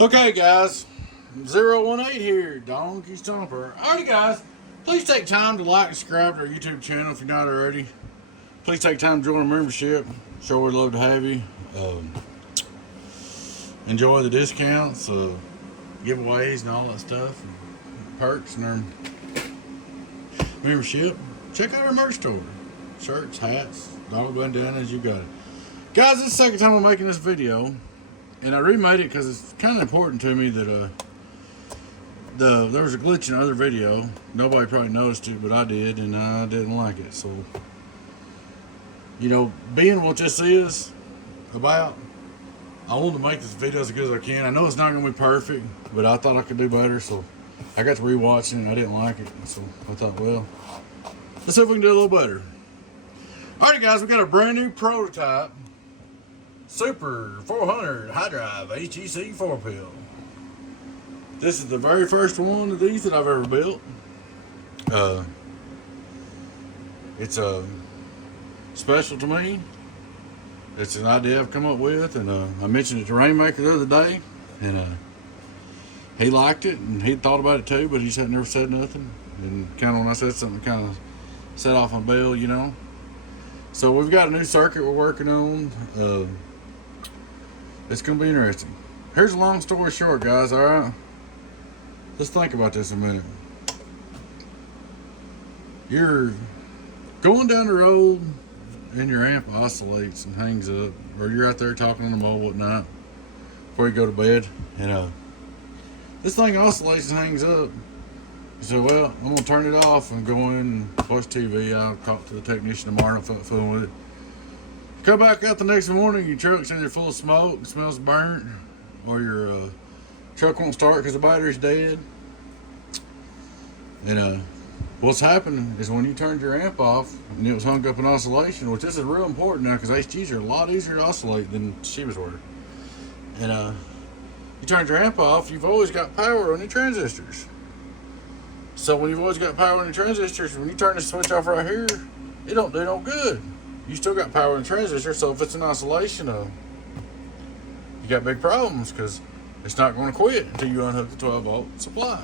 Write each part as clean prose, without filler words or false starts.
Okay, guys, 018 here, Donkey Stomper. Alrighty, guys, please take time to like and subscribe to our YouTube channel if you're not already. Please take time to join our membership. Sure, we'd love to have you. Enjoy the discounts, giveaways, and all that stuff, and perks in our membership. Check out our merch store: shirts, hats, dog bandanas. You got it, guys. This is the second time I'm making this video. And I remade it because it's kind of important to me that there was a glitch in another video. Nobody probably noticed it, but I did, and I didn't like it. So, you know, being what this is about, I wanted to make this video as good as I can. I know it's not going to be perfect, but I thought I could do better. So I got to rewatch it, and I didn't like it. So I thought, well, let's see if we can do a little better. Alright, guys, we got a brand new prototype Super 400 high drive HGC-4Pill. This is the very first one of these that I've ever built. It's special to me. It's an idea I've come up with, and I mentioned it to Rainmaker the other day, and he liked it, and he thought about it too, but he just had never said nothing. And kind of when I said something, kind of set off my bell, you know. So we've got a new circuit we're working on. It's going to be interesting. Here's a long story short, guys, alright? Let's think about this a minute. You're going down the road and your amp oscillates and hangs up, or you're out there talking on the mobile at night before you go to bed, and this thing oscillates and hangs up. You say, well, I'm going to turn it off and go in and watch TV. I'll talk to the technician tomorrow if I'm fooling with it. Come back out the next morning, your truck's either full of smoke, it smells burnt, or your truck won't start because the battery's dead. And what's happened is when you turned your amp off and it was hung up in oscillation, which this is real important now because HGs are a lot easier to oscillate than Shivas were. And you turned your amp off, you've always got power on your transistors. So when you've always got power on your transistors, when you turn the switch off right here, it don't do no good. You still got power in the transistor, so if it's an oscillation, you got big problems because it's not going to quit until you unhook the 12-volt supply.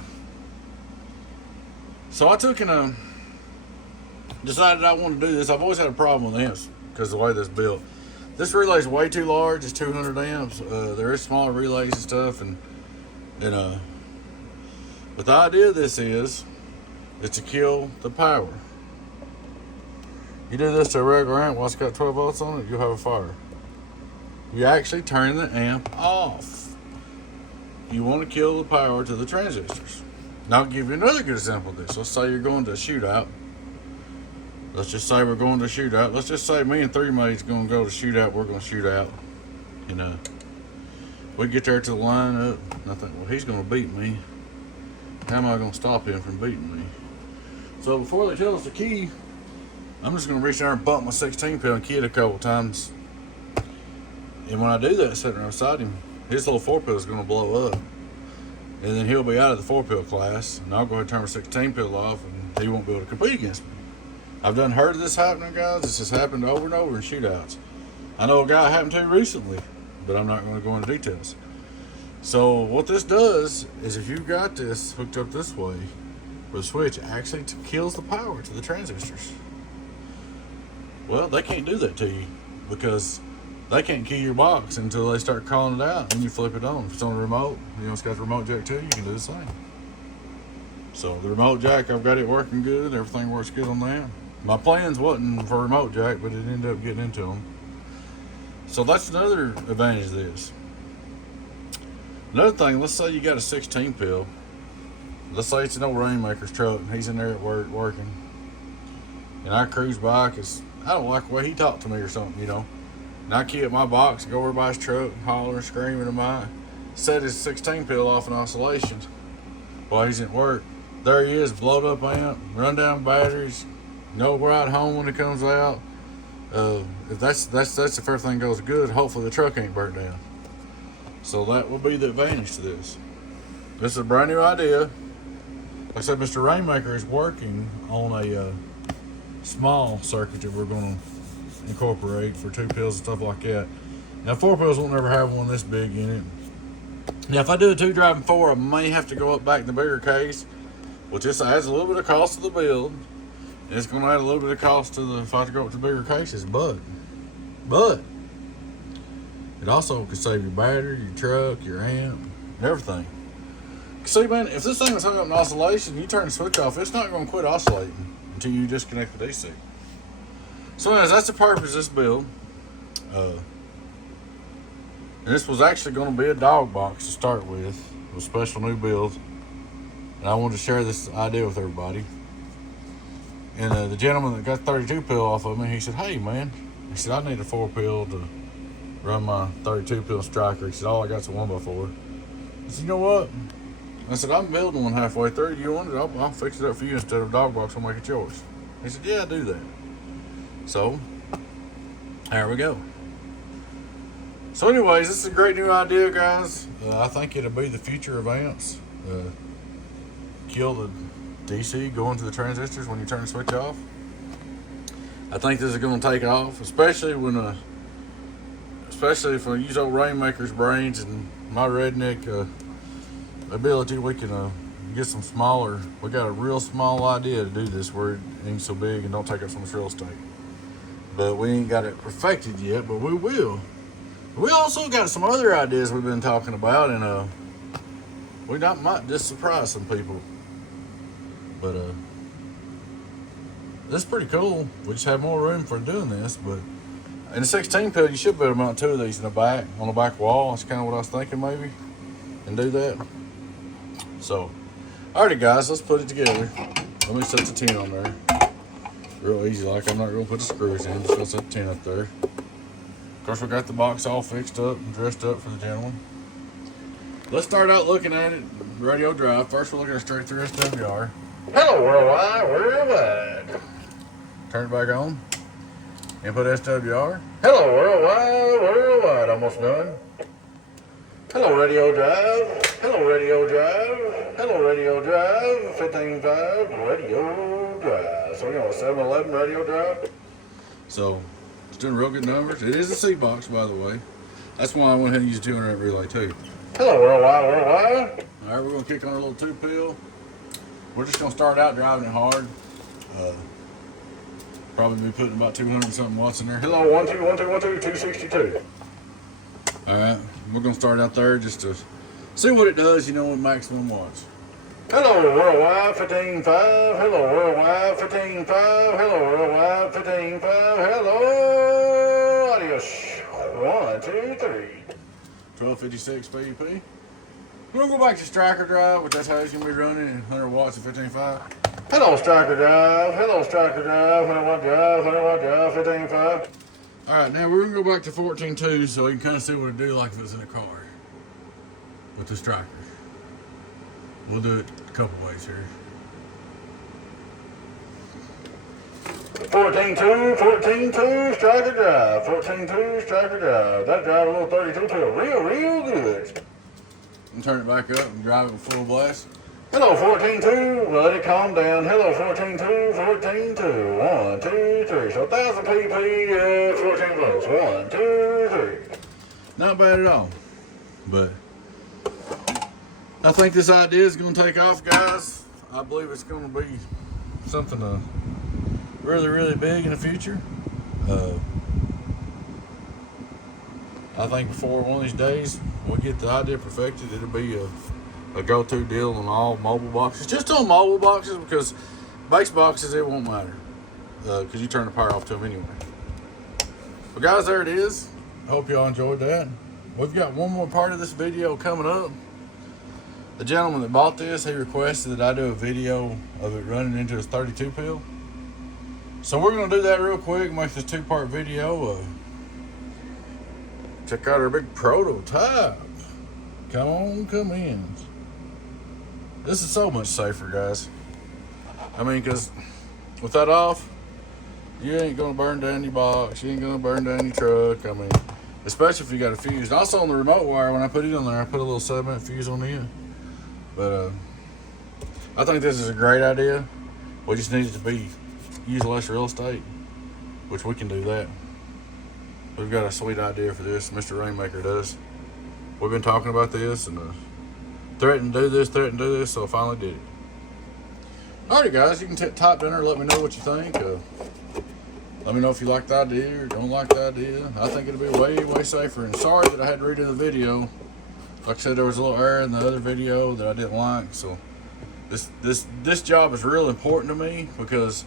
So I took and decided I wanted to do this. I've always had a problem with amps because of the way this is built. This relay is way too large. It's 200 amps. There is smaller relays and stuff, but the idea of this is to kill the power. You do this to a regular amp while it's got 12 volts on it, you'll have a fire. You actually turn the amp off. You want to kill the power to the transistors. Now I'll give you another good example of this. Let's say you're going to a shootout. Let's just say we're going to a shootout. Let's just say me and three mates going to go to shootout. We're going to shoot out. We get there to the lineup, and I think, well, he's going to beat me. How am I going to stop him from beating me? So before they tell us the key, I'm just going to reach there and bump my 16-pill and key it a couple times. And when I do that, sitting right beside him, his little 4-pill is going to blow up. And then he'll be out of the 4-pill class, and I'll go ahead and turn my 16-pill off, and he won't be able to compete against me. I've heard of this happening, guys. This has happened over and over in shootouts. I know a guy it happened to recently, but I'm not going to go into details. So what this does is if you've got this hooked up this way, where the switch actually kills the power to the transistors. Well, they can't do that to you because they can't key your box until they start calling it out and you flip it on. If it's on a remote, it's got the remote jack too, you can do the same. So the remote jack, I've got it working good. Everything works good on that. My plans wasn't for a remote jack, but it ended up getting into them. So that's another advantage of this. Another thing, let's say you got a 16-pill. Let's say it's an old Rainmaker's truck and he's in there at work working. And I cruise by because I don't like the way he talked to me or something, And I key up my box, go over by his truck, hollering, screaming at my, set his 16-pill off in oscillations while he's at work. There he is, blowed up amp, run down batteries, no ride home when it comes out. If that's if everything goes good, hopefully the truck ain't burnt down. So that will be the advantage to this. This is a brand new idea. Like I said, Mr. Rainmaker is working on a small circuit that we're going to incorporate for 2 pills and stuff like that. Now 4 pills won't never have one this big in it. Now, if I do a 2 driving 4, I may have to go up back in the bigger case, which just adds a little bit of cost to the build. And it's going to add a little bit of cost to the if I have to go up to bigger cases, but it also could save your battery, your truck, your amp, everything. See, man, if this thing is hung up in oscillation, you turn the switch off, it's not going to quit oscillating until you disconnect the DC. So anyways, that's the purpose of this build. And this was actually going to be a dog box to start with special new builds. And I wanted to share this idea with everybody. And the gentleman that got 32 pill off of me, he said, hey man, he said, I need a 4-pill to run my 32 pill striker. He said, all I got's a 1x4. I said, you know what? I said, I'm building one halfway through. You want it? I'll fix it up for you instead of dog box. I'll make it yours. He said, yeah, do that. So, there we go. So anyways, this is a great new idea, guys. I think it'll be the future of amps. Kill the DC going to the transistors when you turn the switch off. I think this is going to take off, especially if I use old Rainmaker's brains and my redneck ability. We can get some smaller. We got a real small idea to do this where it ain't so big and don't take up so much real estate. But we ain't got it perfected yet, but we will. We also got some other ideas we've been talking about, and we might just surprise some people. But this is pretty cool. We just have more room for doing this. But in the 16 pill, you should be able to mount 2 of these in the back, on the back wall. That's kind of what I was thinking, maybe, and do that. So, alrighty, guys, let's put it together. Let me set the 10 on there. Real easy, like I'm not gonna put the screws in. Just gonna set the 10 up there. Of course, we got the box all fixed up and dressed up for the gentleman. Let's start out looking at it. Radio drive. First, we're looking at straight through SWR. Hello, worldwide. Worldwide. Turn it back on. Input SWR. Hello, worldwide. Worldwide. Almost done. Hello, radio drive. Hello, radio drive. Hello, radio drive. 15.5 radio drive. So we got a 711 radio drive. So it's doing real good numbers. It is a C box, by the way. That's why I went ahead and used a 200 amp relay too. Hello, worldwide, worldwide. All right, we're gonna kick on a little 2-pill. We're just gonna start out driving it hard. Probably be putting about 200 something watts in there. Hello, 1 2 1 2 1 2 262. All right, we're gonna start out there just to see what it does. You know, with maximum watts. Hello, worldwide 15.5. Hello, worldwide 15.5. Hello, worldwide 15.5. Hello, adios. 1 2 3. 1256 PEP. We're gonna go back to striker drive, which that's how it's gonna be running at 100 watts at 15.5. Hello, striker drive. Hello, striker drive. 100 watt drive. 100 watt drive. 15.5. All right, now we're gonna go back to 14.2 so you can kind of see what it do like if it's in a car with the striker. We'll do it a couple ways here. 14.2 striker drive. 14.2 striker drive. That drive a little 32 pill real good. And turn it back up and drive it with full blast. Hello, 14.2. Let it calm down. Hello, 14.2. 14.2. 1 2 3. So 1000 pp. 14 volts. 1 2 3. Not bad at all. But I think this idea is going to take off, guys. I believe it's going to be something really big in the future. I think before one of these days we get the idea perfected, it'll be a go-to deal on all mobile boxes. Just on mobile boxes, because base boxes, it won't matter, because you turn the power off to them anyway. But guys, there it is. I hope y'all enjoyed that. We've got one more part of this video coming up. The gentleman that bought this, he requested that I do a video of it running into his 32 pill. So we're going to do that real quick, make this 2-part video. Check out our big prototype. Come on, come in. This is so much safer, guys. I mean, because with that off, you ain't going to burn down your box. You ain't going to burn down your truck. I mean, especially if you got a fuse. And also on the remote wire, when I put it on there, I put a little 7-minute fuse on the end. But I think this is a great idea. We just need it to use less real estate, which we can do that. We've got a sweet idea for this. Mr. Rainmaker does. We've been talking about this and threatened to do this, so I finally did it. Alrighty, guys, you can type in or let me know what you think. Let me know if you like the idea or don't like the idea. I think it'll be way, way safer. And sorry that I had to redo the video. Like I said, there was a little error in the other video that I didn't like. So this job is real important to me because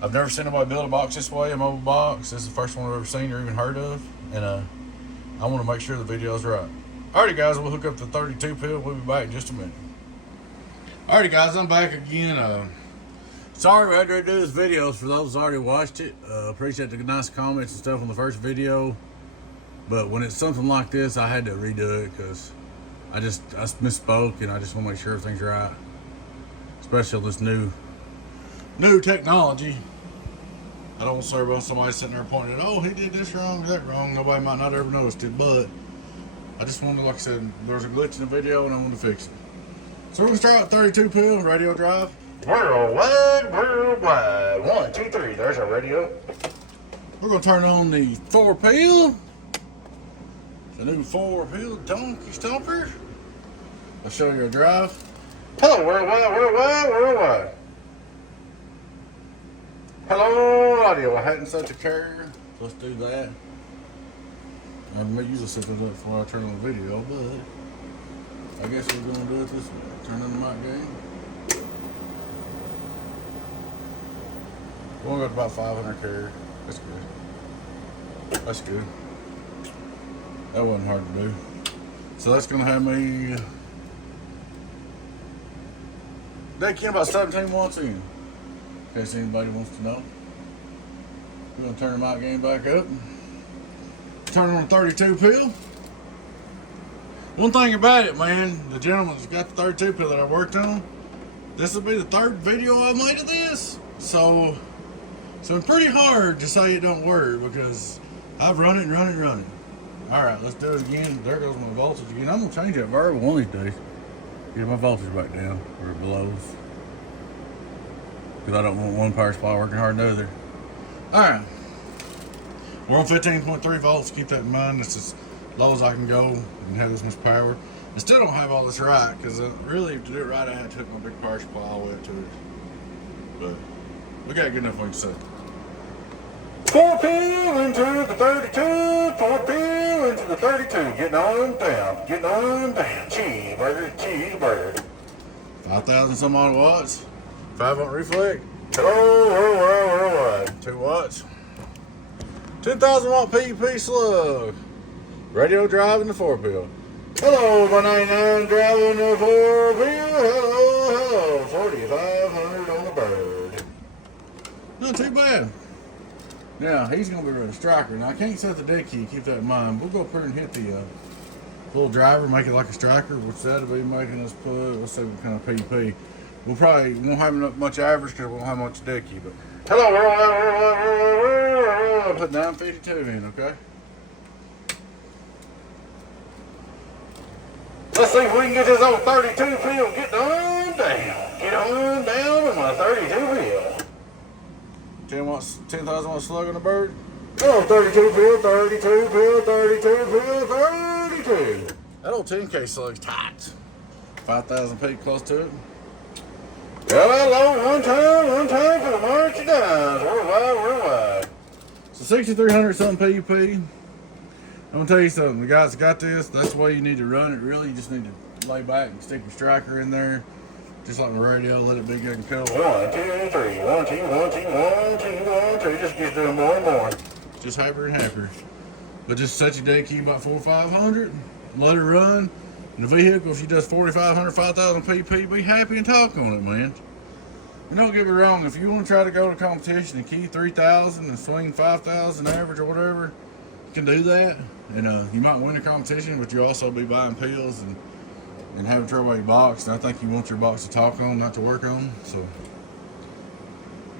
I've never seen anybody build a box this way, a mobile box. This is the first one I've ever seen or even heard of. And I want to make sure the video's right. Alrighty, guys, we'll hook up the 32 pill. We'll be back in just a minute. Alrighty, guys, I'm back again. Sorry we had to redo this video. For those who already watched it, appreciate the nice comments and stuff on the first video. But when it's something like this, I had to redo it because I misspoke, and I just want to make sure everything's right. Especially this new technology. I don't want somebody sitting there pointing at, oh, he did this wrong, that wrong. Nobody might not ever noticed it, but I just wanted, like I said, there was a glitch in the video and I wanted to fix it. So we're going to start with 32 pill, radio drive. Worldwide. 1, 2, 3, there's our radio. We're going to turn on the 4Pill. The new 4Pill donkey Stomper. I'll show you a drive. Hello, worldwide. Hello, audio. I hadn't set the carrier. So let's do that. I may usually set that up before I turn on the video, but I guess we're going to do it this way. Turn on the mic gain. We're going to go to about 500 carrier. That's good. That wasn't hard to do. So that's going to have me decking about 17 watts in. In case anybody wants to know. We're going to turn the mic gain back up. Turn on the 32 pill. One thing about it, man, the gentleman's got the 32 pill that I worked on. This will be the third video I made of this. So it's pretty hard to say it don't work because I've run it. Alright, let's do it again. There goes my voltage again. I'm going to change that variable one of these days. Get my voltage back down where it blows. Because I don't want one power supply working hard than the other. Alright. We're on 15.3 volts. Keep that in mind. That's as low as I can go and have this much power. I still don't have all this right because really to do it right I had to hook my big power supply all the way up to it. But we got good enough we can say. 4Pill into the 32, 4Pill into the 32. Getting on down. Cheeseburger. 5,000 some odd watts. 5 watt reflect. Hello, worldwide. 2 watts. 10,000 watt PEP slug. Radio driving the 4Pill. Hello, my 99 driving the 4Pill. Hello. 4,500 on the bird. Not too bad. Now, he's going to be running striker. Now, I can't set the dead key. Keep that in mind. We'll go up here and hit the little driver, make it like a striker, which that'll be making us put, let's see what kind of PEP. We'll probably won't have much average because we won't have much dead key. But hello, I'll put 952 in, okay? Let's see if we can get this old 32 pill getting on down. Get on down with my 32 pill. 10,000 watt slug on the bird. Oh, 32 pill, 32 pill, 32 pill, 32. That old 10K slug's tight. 5,000 peak close to it. Hello, one time for the merchandise. Worldwide. So 6,300 something PUP. I'm gonna tell you something. The guys that got this, that's the way you need to run it. Really, you just need to lay back and stick your striker in there. Just like the radio, let it be good and cool. 1, 2, 3, 1, 2, 1, 2, 1, 2, 1, 2. Just keeps doing more and more. Just happier and happier. But just set your dead key about 400 or 500. Let it run. And the vehicle, if she does 4,500, 5,000 PP, be happy and talk on it, man. And don't get me wrong, if you want to try to go to competition and key 3,000 and swing 5,000 average or whatever, you can do that. And you might win the competition, but you'll also be buying pills and having trouble with your box. And I think you want your box to talk on, not to work on. So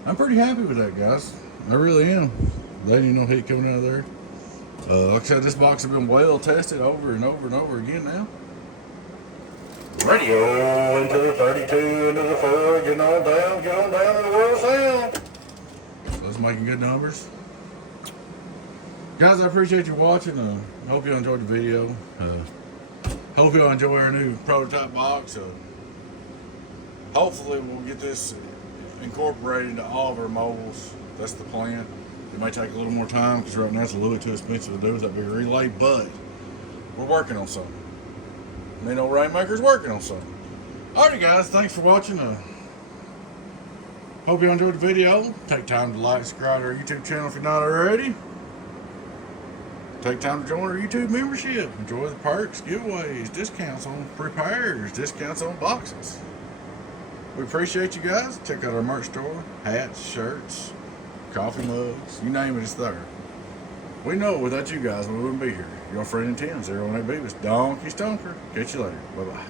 I'm pretty happy with that, guys. I really am. There ain't no heat coming out of there. Like I said, this box has been well tested over and over and over again now. Radio into the 32, into the 4, get on down in the world sound. So that's making good numbers. Guys, I appreciate you watching. I hope you enjoyed the video. Hope y'all enjoy our new prototype box. Hopefully we'll get this incorporated into all of our mobiles. That's the plan. It may take a little more time because right now it's a little bit too expensive to do with that big relay, but we're working on something. Me and old Rainmaker's working on something. Alrighty guys, thanks for watching. Hope you enjoyed the video. Take time to like, subscribe to our YouTube channel if you're not already. Take time to join our YouTube membership. Enjoy the perks, giveaways, discounts on repairs, discounts on boxes. We appreciate you guys. Check out our merch store. Hats, shirts, coffee mugs, you name it, it's there. We know without you guys we wouldn't be here. Your friend in 10, 018 was Donkey Stomper. Catch you later. Bye-bye.